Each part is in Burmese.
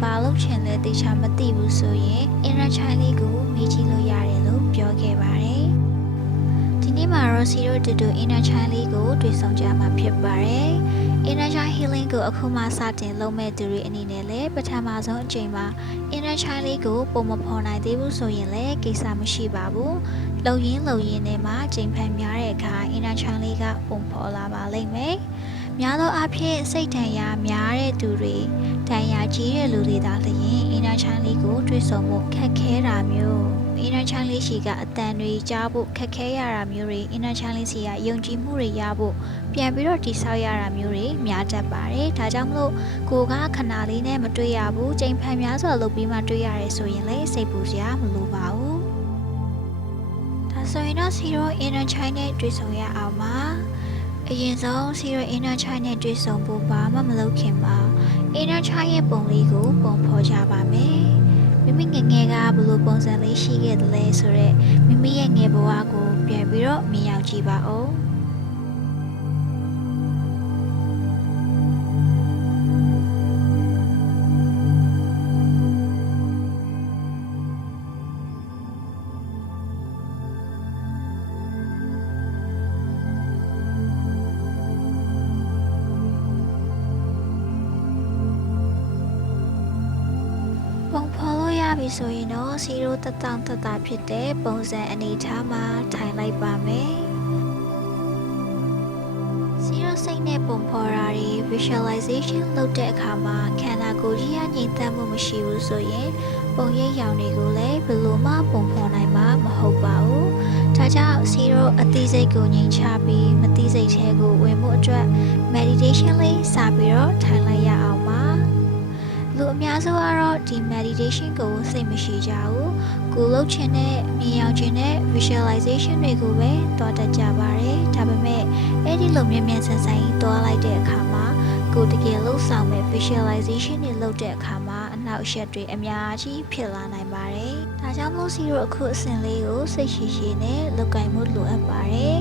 ဘာလို့ချင်လဲတေချာမသိဘူးဆိုရင် inner child လေးကိုမေးကြည့်လို့ရတယ်လို့ပြောခဲ့ပါတယ်ဒီနေ့မှာတော့စီတို့တူတူ inner child လေးကိုတွေ့ဆုံကြမှာဖြစ်ပါတယ် inner child healing ကိုအခုမှစတင်လုပ်မဲ့သူတွေအနေနဲ့လည်းပထမဆုံးအချိန်မှာ inner child လေးကိုပုံမဖော်နိုင်သေးဘူးဆိုရင်လည်းကိစ္စမရှိပါဘူးလုံရင်းနဲ့မှချိန်ဖန်များတဲ့အခါ inner child လေးကပုံဖော်လာပါလိမ့်မယ်များသောအားဖြင့်စိတ်ဒဏ်ရာများတဲ့သူတွေဒဏ်ရာကြီးတဲ့လူတွေသာလျှင် inner child လေးကိုတွေ့ဆုံဖို့ခက်ခဲတာမျိုး inner child လေးရှိကအတန်တွေကြားဖို့ခက်ခဲရတာမျိုးတွေ inner child လေးရှိကယုံကြည်မှုတွေရဖို့ပြန်ပြီးတော့တိဆောက်ရတာမျိုးတွေများတတ်ပါတယ်ဒါကြောင့်မလို့ကိုကခဏလေးနဲ့မတွေ့ရဘူးချိန်ဖန်များစွာလုပ်ပြီးမှတွေ့ရတယ်ဆိုရင်လည်းစိတ်ပူစရာမလိုပါဘူးဒါဆိုရင်တော့ zero inner child နဲ့တွေ့ဆုံရအောင်ပါအရင်ဆုံး zero inner child နဲ့တွေ့ဆုံဖို့ဘာမှမလုပ်ခင်မှာ inner child ရဲ့ပုံလေးကိုပုံဖော်ကြပါမယ်မိမိငယ်ငယ်ကဘယ်လိုပုံစံလေးရှိခဲ့တယ်လဲဆိုတော့မိမိရဲ့ငယ်ဘဝကိုပြန်ပြီးတော့မြင်ရောက်ကြည့်ပါဦးပြီဆိုရင်တော့စီရိုတတောင်တတာဖြစ်တဲ့ပုံစံအနေထားမှာထိုင်လိုက်ပါမယ်စီရိုစိတ်နဲ့ပုံဖော်တာတွေ visualization လုပ်တဲ့အခါမှာခန္ဓာကိုယ်ကြီးကငြိမ်သက်မှုမရှိဘူးဆိုရင်ပုံရိပ်ရောင်တွေကိုလည်းဘယ်လိုမှပုံဖော်နိုင်မှာမဟုတ်ပါဘူးဒါကြောင့်စီရိုအသိစိတ်ကိုငြိမ်ချပြီးမသိစိတ်ထဲကိုဝင်မှုအတွက် meditation လေးစပြီးတော့ထိုင်လိုက်ရအောင်ပါလူအများစုကတော့ဒီ meditation ကိုစိတ်မရှိကြဘူးကိုလှုပ်ချင်တဲ့မြင်ရောက်ခြင်းနဲ့ visualization တွေကိုပဲတွားတတ်ကြပါတယ်ဒါပေမဲ့အဲ့ဒီလိုမြန်မြန်ဆန်ဆန်တွားလိုက်တဲ့အခါမှာကိုတကယ်လှုပ်ဆောင်မဲ့ visualization တွေလုပ်တဲ့အခါမှာအနောက်အရှက်တွေအများကြီးဖြစ်လာနိုင်ပါတယ်ဒါကြောင့်မို့စီတို့အခုအစဉ်လေးကိုစိတ်ရှိရှိနဲ့လုပ်ကိုင်မှုလိုအပ်ပါတယ်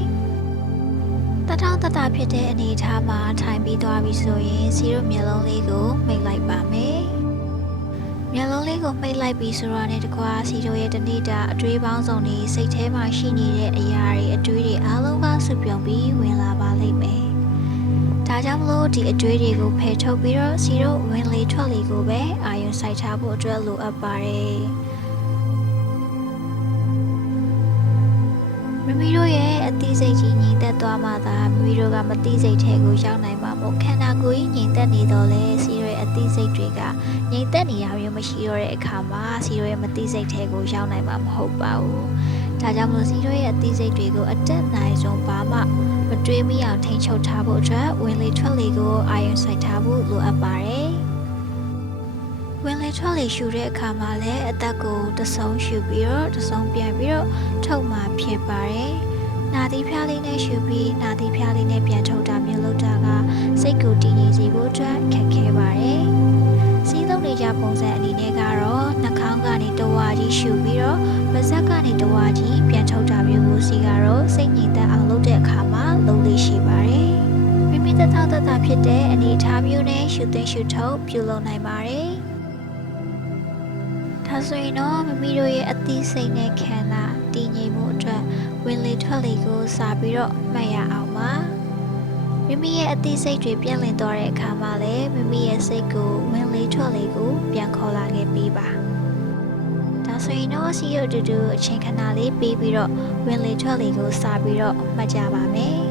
တထောင်တတာဖြစ်တဲ့အနေအထားမှာထိုင်ပြီးသွားပြီဆိုရင်စီတို့မျက်လုံးလေးကိုမိတ်လိုက်ပါမယ်မျက်လုံးလေးကိုမိတ်လိုက်ပြီးဆိုတော့နဲ့တကွာစီတို့ရဲ့တနေ့တာအတွေးပေါင်းစုံတွေစိတ်ထဲမှာရှိနေတဲ့အရာတွေအတွေးတွေအားလုံးကစုပြုံပြီးဝင်လာပါလိမ့်မယ်ဒါကြောင့်မလို့ဒီအတွေးတွေကိုဖယ်ထုတ်ပြီးတော့စီတို့ဝင်လေထွက်လေကိုပဲအာရုံစိုက်ထားဖို့အတွက်လိုအပ်ပါတယ်မိမိတို့ရဲ့အသိစိတ်ကြီးငြိမ်သက်သွားမှသာမိမိတို့ကမသိစိတ်ထဲကိုရောက်နိုင်မှာမို့ခန္ဓာကိုယ်ကြီးငြိမ်သက်နေတော့လဲစီရိုရဲ့အသိစိတ်တွေကငြိမ်သက်နေရမျိုးမရှိတော့တဲ့အခါမှာစီရိုရဲ့မသိစိတ်ထဲကိုရောက်နိုင်မှာမဟုတ်ပါဘူး။ဒါကြောင့်မလို့စီရိုရဲ့အသိစိတ်တွေကိုအတက်နိုင်ဆုံးဘာမှမတွေးမိအောင်ထိန်းချုပ်ထားဖို့အတွက်ဝင်လေထွက်လေကိုအာရုံစိုက်ထားဖို့လိုအပ်ပါတယ်။ဝင်လေထွက်လေရှူတဲ့အခါမှာလည်းအသက်ကိုတဆုံရှူပြီးတော့တဆုံပြန်ပြီးတော့ထုတ်မှဖြစ်ပါတယ်။နာသီးဖျားလေးနဲ့ရှူပြီးနာသီးဖျားလေးနဲ့ပြန်ထုတ်တာမျိုးလုပ်တာကစိတ်ကိုတည်ငြိမ်စေဖို့အတွက်ခက်ခဲပါတယ်။စီးလုံးနေကြပုံစံအနေနဲ့ကတော့နှာခေါင်းကနေတဝါကြီးရှူပြီးတော့ပါးစပ်ကနေတဝါကြီးပြန်ထုတ်တာမျိုးကိုစီကတော့စိတ်ငြိမ်သက်အောင်လုပ်တဲ့အခါမှာလုပ်လို့ရှိပါတယ်။မိမိသက်သာဖြစ်တဲ့အနေအထားမျိုးနဲ့ရှူသွင်းရှူထုတ်ပြုလုပ်နိုင်ပါတယ်။ဒါဆိုရင်တော့မိမိတို့ရဲ့အသိစိတ်နဲ့ခန္ဓာတည်ငြိမ်မှုအတွက်ဝင်လေထွက်လေကိုစာပြီးတော့မှတ်ရအောင်ပါမိမိရဲ့အသိစိတ်တွေပြန့်လည်သွားတဲ့အခါမှာလည်းမိမိရဲ့စိတ်ကိုဝင်လေထွက်လေကိုပြန်ခေါ်လာခဲ့ပြီးပါဒါဆိုရင်တော့စီရုပ်တူတူအချိန်ခဏလေးပြီးပြီးတော့ဝင်လေထွက်လေကိုစာပြီးတော့မှတ်ကြပါမယ်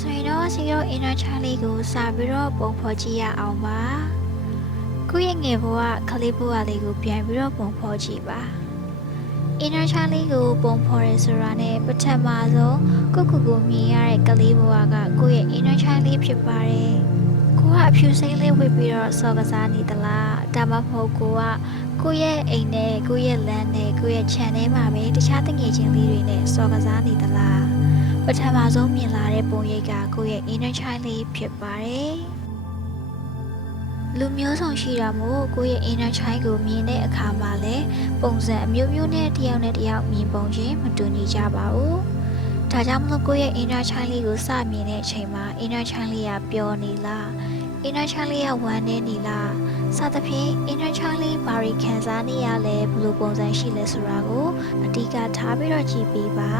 ဆိုရင်တော့စီရော inner child လေးကိုစပြီးတော့ပုံဖော်ကြည့်ရအောင်ပါကိုယ့်ရဲ့ငယ်ဘဝကလေးဘဝလေးကိုပြန်ပြီးတော့ပုံဖော်ကြည့်ပါ inner child လေးကိုပုံဖော်ရဲဆိုတာနဲ့ပထမဆုံးကိုမြင်ရတဲ့ကလေးဘဝကကိုယ့်ရဲ့ inner child လေးဖြစ်ပါတယ်ကိုကအဖြူစိမ်းလေးဝတ်ပြီးတော့စော်ကစားနေသလားဒါမှမဟုတ်ကိုယ့်ရဲ့အိမ်နဲ့ကိုယ့်ရဲ့လမ်းနဲ့ကိုယ့်ရဲ့ခြံထဲမှာပဲတခြားတငယ်ချင်းလေးတွေနဲ့စော်ကစားနေသလားပထမဆုံးမြင်လာတဲ့ပုံရိပ်ကကိုယ့်ရဲ့ inner child လေးဖြစ်ပါတယ်လူမျိုးစုံရှိတာမို့ကိုယ့်ရဲ့ inner child ကိုမြင်တဲ့အခါမှာလည်းပုံစံအမျိုးမျိုးနဲ့တစ်ယောက်မြင်ပုံချင်းမတူညီကြပါဘူးဒါကြောင့်မလို့ကိုယ့်ရဲ့ inner child လေးကိုစမြင်တဲ့အချိန်မှာ inner child လေးကပျော်နေလား inner child လေးကဝမ်းနည်းနေလားစသဖြင့် inner child လေးဘာတွေခံစားနေရလဲဘယ်လိုပုံစံရှိလဲဆိုတာကိုအဓိကထားပြီးတော့ကြည့်ပေးပါ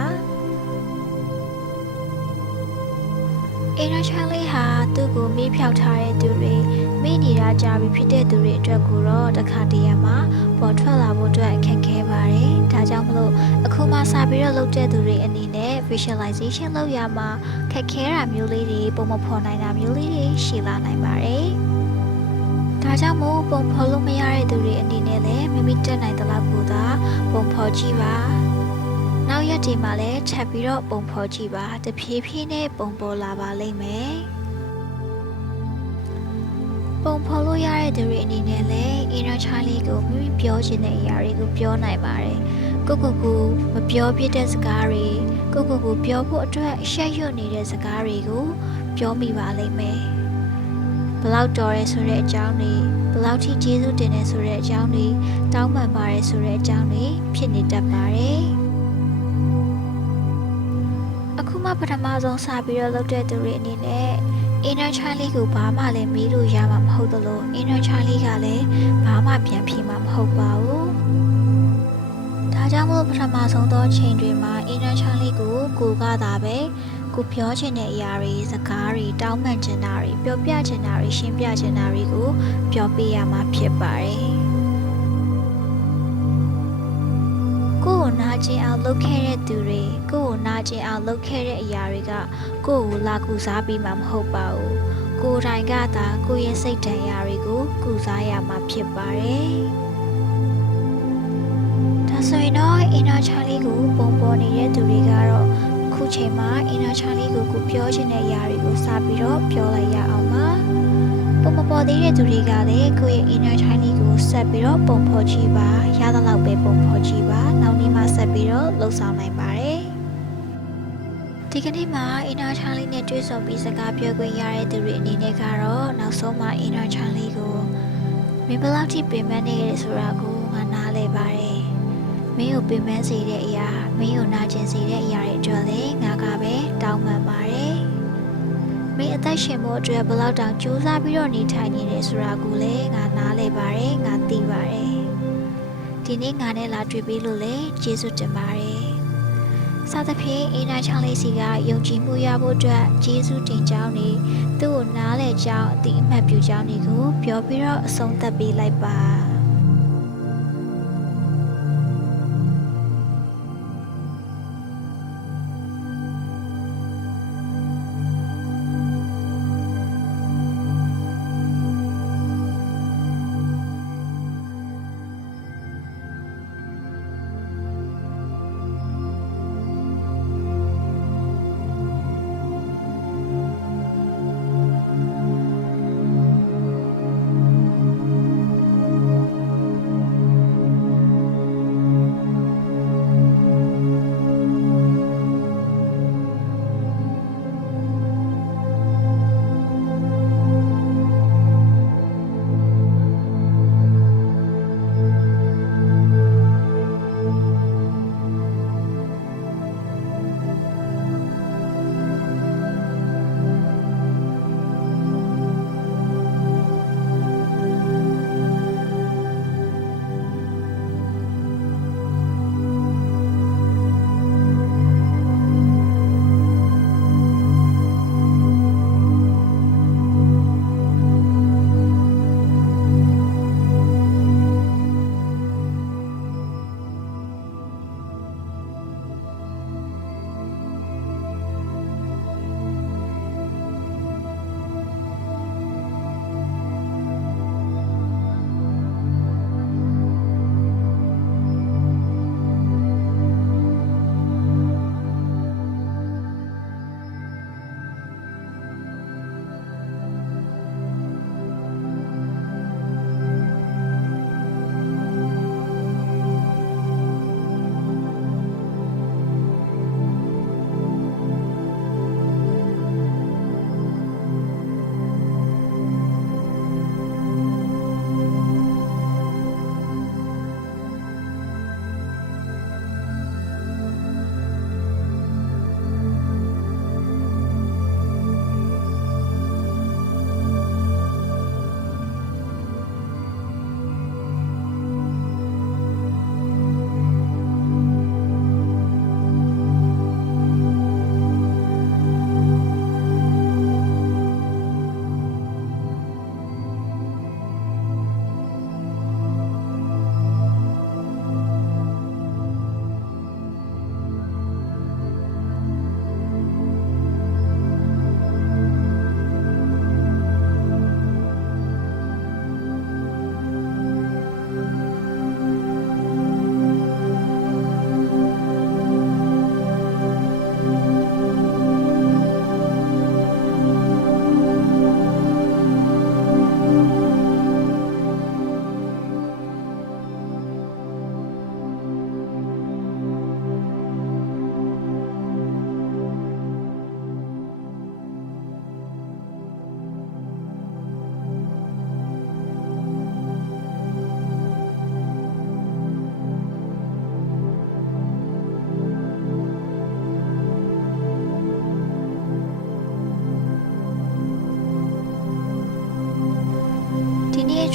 inner child လေးဟာသူ့ကိုမေးဖြောက်ထားတဲ့သူတွေမေ့နေတာကြာပြီဖြစ်တဲ့သူတွေအတွက်ကိုတော့တစ်ခါတည်းရမှာပေါ်ထွက်လာဖို့အတွက်အခက်ခဲပါတယ်ဒါကြောင့်မလို့အခုမှစပြီးတော့လုပ်တဲ့သူတွေအနေနဲ့ visualization လုပ်ရမှာခက်ခဲတာမျိုးလေးတွေပုံမဖော်နိုင်တာမျိုးလေးတွေရှိလာနိုင်ပါတယ်ဒါကြောင့်မို့ပုံဖော်လို့မရတဲ့သူတွေအနေနဲ့လည်းမိမိတက်နိုင်တဲ့လောက်ကိုသာပုံဖော်ကြည့်ပါနောက်ရက်ဒီမှာလည်းချက်ပြီးတော့ပုံဖော်ကြည့်ပါတဖြည်းဖြည်းနဲ့ပုံပေါ်လာပါလိမ့်မယ်ပုံဖော်လို့ရတဲ့သူတွေအနေနဲ့လည်း inner child လေးကိုမိမိပြောချင်တဲ့အရာတွေကိုပြောနိုင်ပါတယ်ကိုမပြောပြတဲ့စကားတွေကိုပြောဖို့အတွက်ရှက်ရွံ့နေတဲ့စကားတွေကိုပြောမိပါလိမ့်မယ်ဘလောက်တော်ရဲဆိုတဲ့အကြောင်းတွေဘလောက်ထိကျေးဇူးတင်နေဆိုတဲ့အကြောင်းတွေတောင်းပန်ပါတယ်ဆိုတဲ့အကြောင်းတွေဖြစ်နေတတ်ပါတယ်အခုမှပထမဆုံးစပြီးတော့လုပ်တဲ့သူတွေအနေနဲ့ inner child လေးကိုဘာမှလည်းမေးလို့ရမှာမဟုတ်သလို inner child လေးကလည်းဘာမှပြန်ဖြေမှာမဟုတ်ပါဘူးဒါကြောင့်မို့ပထမဆုံးသောချိန်တွေမှာ inner child လေးကိုကသာပဲကိုပြောချင်တဲ့အရာတွေစကားတွေတောင်းပန်ချင်တာတွေပြောပြချင်တာတွေရှင်းပြချင်တာတွေကိုပြောပြရမှာဖြစ်ပါတယ်ကိုယ်နာကျင်အောင်လုပ်ခဲ့တဲ့သူတွေကိုယ်နာကျင်အောင်လုပ်ခဲ့တဲ့အရာတွေကကိုယ်ကိုလာကူစားပြီးမှမဟုတ်ပါဘူးကိုယ်တိုင်ကသာကိုယ့်ရဲ့စိတ်ဓာတ်ရာတွေကိုကူစားရမှာဖြစ်ပါတယ်ဒါဆိုရင်တော့ inner child လေးကိုပုံပေါ်နေတဲ့သူတွေကတော့ခုချိန်မှာ inner child လေးကိုပြောချင်တဲ့အရာတွေကိုစပြီးတော့ပြောလိုက်ရအောင်ပါပုံမပေါ်သေးတဲ့သူတွေကလည်းကိုယ့်ရဲ့ inner child လေးကိုဆက်ပြီးတော့ပုံဖော်ကြည့်ပါရသလောက်ပဲပုံဖော်ကြည့်ပါနောက်နေ့မှဆက်ပြီးတော့လှုပ်ဆောင်နိုင်ပါတယ်ဒီကနေ့မှာ inner child လေးနဲ့တွေ့ဆုံပြီးစကားပြောခွင့်ရတဲ့သူတွေအနေနဲ့ကတော့နောက်ဆုံးမှာ inner child လေးကိုမင်းဘယ်လောက်ထိပင်ပန်းနေရဆိုတာကိုငါနားလည်ပါတယ်မင်းကိုပင်ပန်းစေတဲ့အရာမင်းကိုနာကျင်စေတဲ့အရာတွေအတွက်လည်းငါကပဲတောင်းပန်ပါတယ်မင်းအသက်ရှင်ဖို့အတွက်ဘယ်လောက်တောင်ကြိုးစားပြီးတော့နေထိုင်နေတယ်ဆိုတာကိုလည်းငါနားလည်ပါတယ်ငါသိပါတယ်ဒီနေ့ငါနဲ့လာတွေ့ပြီးလို့လည်းကျေးဇူးတင်ပါတယ်စသဖြင့် inner child လေးစီကယုံကြည်မှုရဖို့အတွက်ကျေးဇူးတင်ကြောင်းနေသူ့ကိုနားလည်ကြောင်းအတိအမှတ်ပြုကြောင်းတွေကိုပြောပြီးတော့အဆုံးသတ်ပေးလိုက်ပါ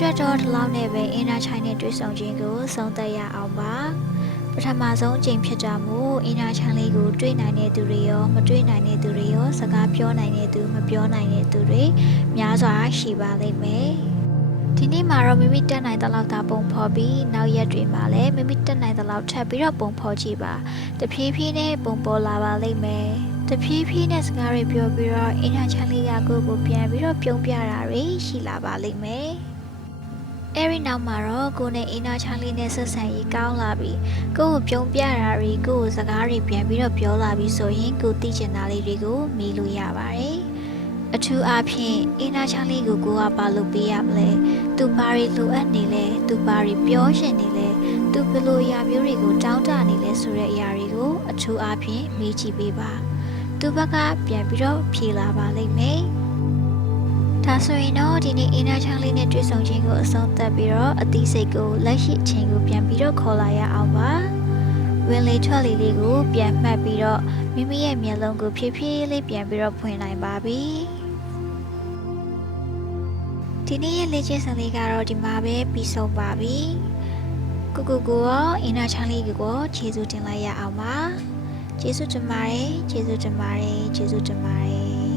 အတွက်တော့ဒီလောက်နဲ့ပဲအင်နာချိုင်းနဲ့တွေ့ဆုံခြင်းကိုဆုံးသက်ရအောင်ပါပထမဆုံးအကြိမ်ဖြစ်တာမို့အင်နာချိုင်းလေးကိုတွေ့နိုင်တဲ့သူတွေရောမတွေ့နိုင်တဲ့သူတွေရောစကားပြောနိုင်တဲ့သူမပြောနိုင်တဲ့သူတွေများစွာရှိပါလိမ့်မယ်ဒီနေ့မှာတော့မိမိတက်နိုင်တဲ့လောက်သာပုံဖော်ပြီးနောက်ရက်တွေမှာလည်းမိမိတက်နိုင်တဲ့လောက်ထပ်ပြီးတော့ပုံဖော်ကြည့်ပါတဖြည်းဖြည်းနဲ့ပုံပေါ်လာပါလိမ့်မယ်တဖြည်းဖြည်းနဲ့စကားတွေပြောပြီးတော့အင်နာချန်လေးကကိုယ့်ကိုပြန်ပြီးတော့ပြုံးပြတာတွေရှိလာပါလိမ့်မယ်အဲဒီနောက်မှာတော့ကိုယ်နဲ့အင်နာချန်လေးနဲ့ဆက်ဆံရေးကောင်းလာပြီးကိုယ့်ကိုပြုံးပြတာတွေကိုယ့်ကိုစကားတွေပြန်ပြီးတော့ပြောလာပြီးဆိုရင်ကိုယ်သိချင်တာလေးတွေကိုမေးလို့ရပါတယ်အထူးအားဖြင့်အင်နာချန်လေးကိုကိုကဘာလုပ်ပေးရမလဲသူဘာတွေလိုအပ်နေလဲသူဘာတွေပြောရှင်နေလဲသူဘယ်လိုအရာမျိုးတွေကိုတောင်းတနေလဲဆိုတဲ့အရာတွေကိုအထူးအားဖြင့်မေးကြည့်ပေးပါသူဘက်ကပြန်ပြီးတော့ဖြေလာပါလိမ့်မယ်ဒါဆိုရင်တော့ဒီနေ့အင်နာချန်လေးနဲ့တွေ့ဆုံခြင်းကိုအဆုံးသတ်ပြီးတော့အသိစိတ်ကိုလက်ရှိအချိန်ကိုပြန်ပြီးတော့ခေါ်လာရအောင်ပါဝင်လေထွက်လေလေးကိုပြန်မှတ်ပြီးတော့မိမိရဲ့မျက်လုံးကိုဖြည်းဖြည်းလေးပြန်ပြီးတော့ဖွင့်နိုင်ပါပြီဒီနေ့ရဲ့လေ့ကျင့်စံလေးကတော့ဒီမှာပဲပြီးဆုံးပါပြီကိုရောအင်နာချန်လေးကိုကျေးဇူးတင်လိုက်ရအောင်ပါကျေးဇူးတင်ပါတယ်ကျေးဇူးတင်ပါတယ်ကျေးဇူးတင်ပါတယ်